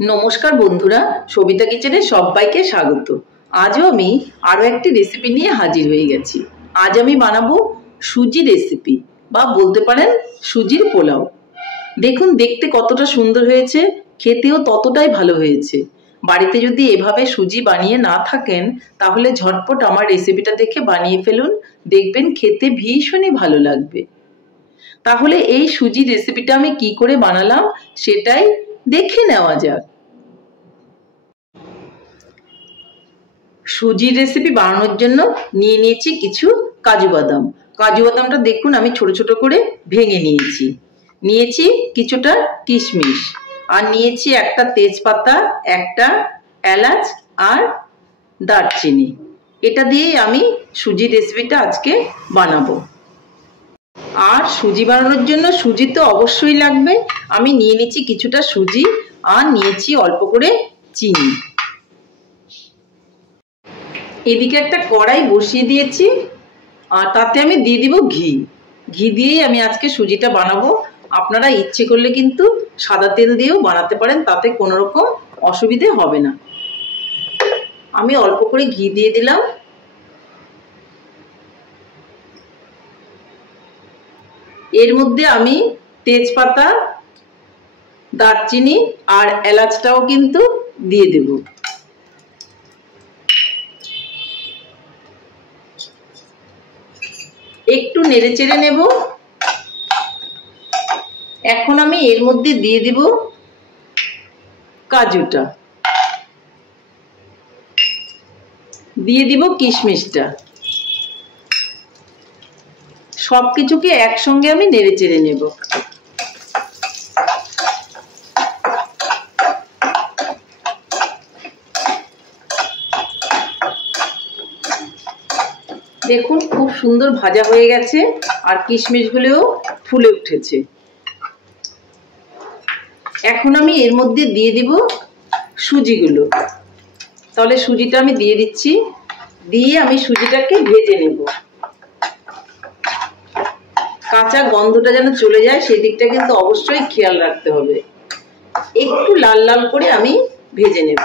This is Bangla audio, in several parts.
नमस्कार बंधुरा सबिता किचेने सबाइके स्वागत। आजो आमी आरो एकटी रेसिपि निये हाजिर हये गेছি। आज आमी बानाबो सुजी रेसिपि बा बोलते पारेन सुजिर पोलाओ। देखुन देखते कतटा सुंदर हयेছে, खेतेও ততটাই ভালো হয়েছে। বাড়িতে যদি এভাবে সুজি বানিয়ে না থাকেন তাহলে ঝটপট আমার রেসিপিটা দেখে বানিয়ে ফেলুন, দেখবেন খেতে ভীষণই ভালো লাগবে। তাহলে এই সুজি রেসিপিটা আমি কি করে বানালাম সেটাই দেখে নেওয়া যাক। সুজি রেসিপি বানানোর জন্য নিয়ে নিয়েছি কিছু কাজু বাদাম। কাজু বাদামটা দেখুন আমি ছোট ছোট করে ভেঙে নিয়েছি। নিয়েছি কিছুটা কিশমিশ আর নিয়েছি একটা তেজপাতা, একটা এলাচ আর দারচিনি। এটা দিয়ে আমি সুজি রেসিপিটা আজকে বানাবো। আর সুজি বানানোর জন্য সুজি তো অবশ্যই লাগবে। আমি নিয়ে নিয়েছি কিছুটা সুজি আর নিয়েছি অল্প করে চিনি। এদিকে একটা কড়াই বসিয়ে দিয়েছি আর তাতে আমি দিয়ে দিব ঘি। ঘি দিয়েই আমি আজকে সুজিটা বানাবো। আপনারা ইচ্ছে করলে কিন্তু সাদা তেল দিয়েও বানাতে পারেন, তাতে কোনো রকম অসুবিধে হবে না। আমি অল্প করে ঘি দিয়ে দিলাম। এর মধ্যে আমি তেজপাতা, দারচিনি আর এলাচটাও কিন্তু দিয়ে দেব। একটু নেড়েচেড়ে নেব। এখন আমি এর মধ্যে দিয়ে দিব কাজুটা, দিয়ে দিব কিশমিশটা। সবকিছুকে একসঙ্গে আমি নেড়েচেড়ে নেব। দেখুন খুব সুন্দর ভাজা হয়ে গেছে আর কিশমিশগুলোও ফুলে উঠেছে। এখন আমি এর মধ্যে দিয়ে দিব সুজিগুলো। তাহলে সুজিটা আমি দিয়ে দিচ্ছি। দিয়ে আমি সুজিটাকে ভেজে নেব। কাঁচা গন্ধটা যেন চলে যায় সেই দিকটা কিন্তু অবশ্যই খেয়াল রাখতে হবে। একটু লাল লাল করে আমি ভেজে নেব।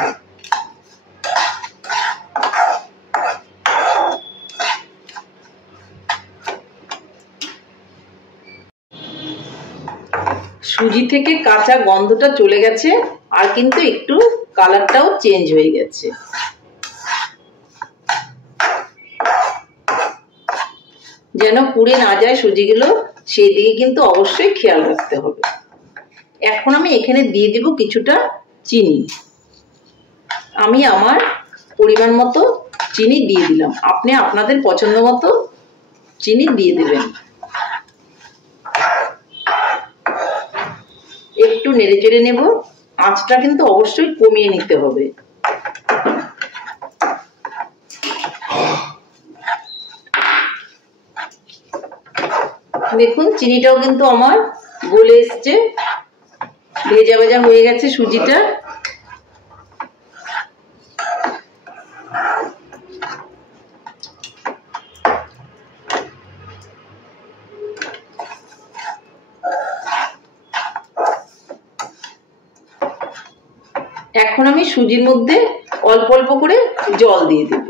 সুজি থেকে কাঁচা গন্ধটা চলে গেছে আর কিন্তু একটু কালারটাও চেঞ্জ হয়ে গেছে। যেন পুড়ে না যায় সুজিগুলো সেই দিকে কিন্তু অবশ্যই খেয়াল রাখতে হবে। এখন আমি এখানে দিয়ে দিব কিছুটা চিনি। আমি আমার পরিমাণ মতো চিনি দিয়ে দিলাম। আপনি আপনাদের পছন্দ মতো চিনি দিয়ে দিবেন। একটু নেড়েচেড়ে নেব। আঁচটা কিন্তু অবশ্যই কমিয়ে নিতে হবে। দেখুন চিনিটাও কিন্তু আমার গলে এসছে, ভেজা ভেজা হয়ে গেছে সুজিটা। এখন আমি সুজির মধ্যে অল্প অল্প করে জল দিয়ে দেব।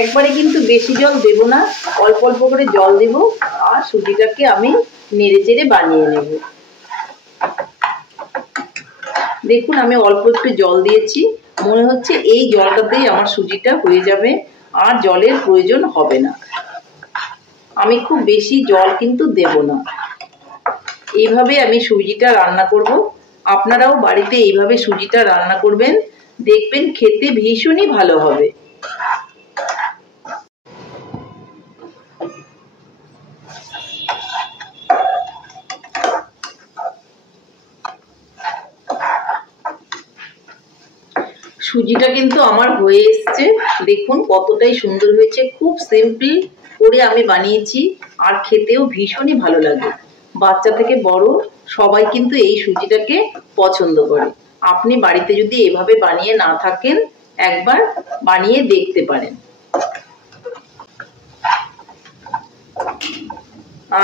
একবারে কিন্তু বেশি জল দেব না, অল্প অল্প করে জল দেব আর সুজিটাকে আমি নেড়েচেড়ে বানিয়ে নেব। দেখুন আমি অল্প একটু জল দিয়েছি। মনে হচ্ছে এই জলটাতেই আমার সুজিটা হয়ে যাবে আর জলের প্রয়োজন হবে না। আমি খুব বেশি জল কিন্তু দেব না। এইভাবে আমি সুজিটা রান্না করব। আপনারাও বাড়িতে এইভাবে সুজিটা রান্না করবেন, দেখবেন খেতে ভীষণই ভালো হবে। সুজিটা কিন্তু আমার হয়ে এসছে। দেখুন কতটাই সুন্দর হয়েছে। খুব সিম্পল করে আমি বানিয়েছি আর খেতেও ভীষণই ভালো লাগে। বাচ্চা থেকে বড় সবাই কিন্তু এই সুজিটাকে পছন্দ করে। আপনি বাড়িতে যদি এভাবে বানিয়ে না থাকেন একবার বানিয়ে দেখতে পারেন।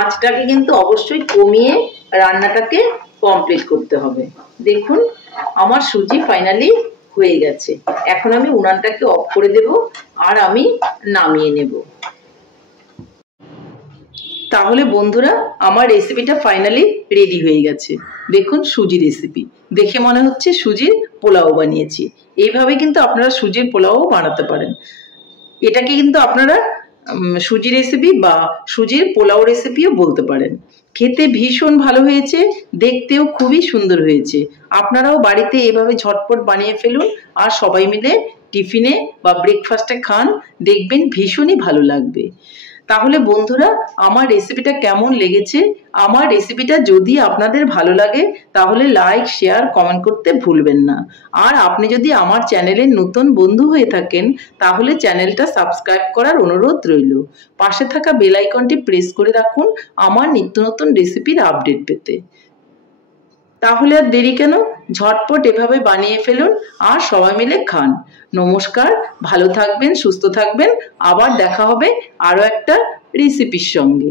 আঁচটাকে কিন্তু অবশ্যই কমিয়ে রান্নাটাকে কমপ্লিট করতে হবে। দেখুন আমার সুজি ফাইনালি হয়ে গেছে। এখন আমি উনানটাকে অফ করে দেব আর আমি নামিয়ে নেব। তাহলে বন্ধুরা আমার রেসিপিটা ফাইনালি রেডি হয়ে গেছে। দেখুন সুজি রেসিপি দেখে মনে হচ্ছে সুজির পোলাও বানিয়েছি। এইভাবে কিন্তু আপনারা সুজির পোলাও বানাতে পারেন। এটাকে কিন্তু আপনারা সুজি রেসিপি বা সুজির পোলাও রেসিপিও বলতে পারেন। খেতে ভীষণ ভালো হয়েছে, দেখতেও খুবই সুন্দর হয়েছে। আপনারাও বাড়িতে এভাবে ঝটপট বানিয়ে ফেলুন আর সবাই মিলে টিফিনে বা ব্রেকফাস্টে খান, দেখবেন ভীষণই ভালো লাগবে। তাহলে বন্ধুরা আমার রেসিপিটা কেমন লেগেছে? আমার রেসিপিটা যদি আপনাদের ভালো লাগে তাহলে লাইক, শেয়ার, কমেন্ট করতে ভুলবেন না। আর আপনি যদি আমার চ্যানেলের নতুন বন্ধু হয়ে থাকেন তাহলে চ্যানেলটা সাবস্ক্রাইব করার অনুরোধ রইল। পাশে থাকা বেল আইকনটি প্রেস করে রাখুন আমার নিত্য নতুন রেসিপির আপডেট পেতে। তাহলে আর দেরি কেন, ঝটপট এভাবে বানিয়ে ফেলুন আর সবাই মিলে খান। নমস্কার, ভালো থাকবেন, সুস্থ থাকবেন। আবার দেখা হবে আরো একটা রেসিপির সঙ্গে।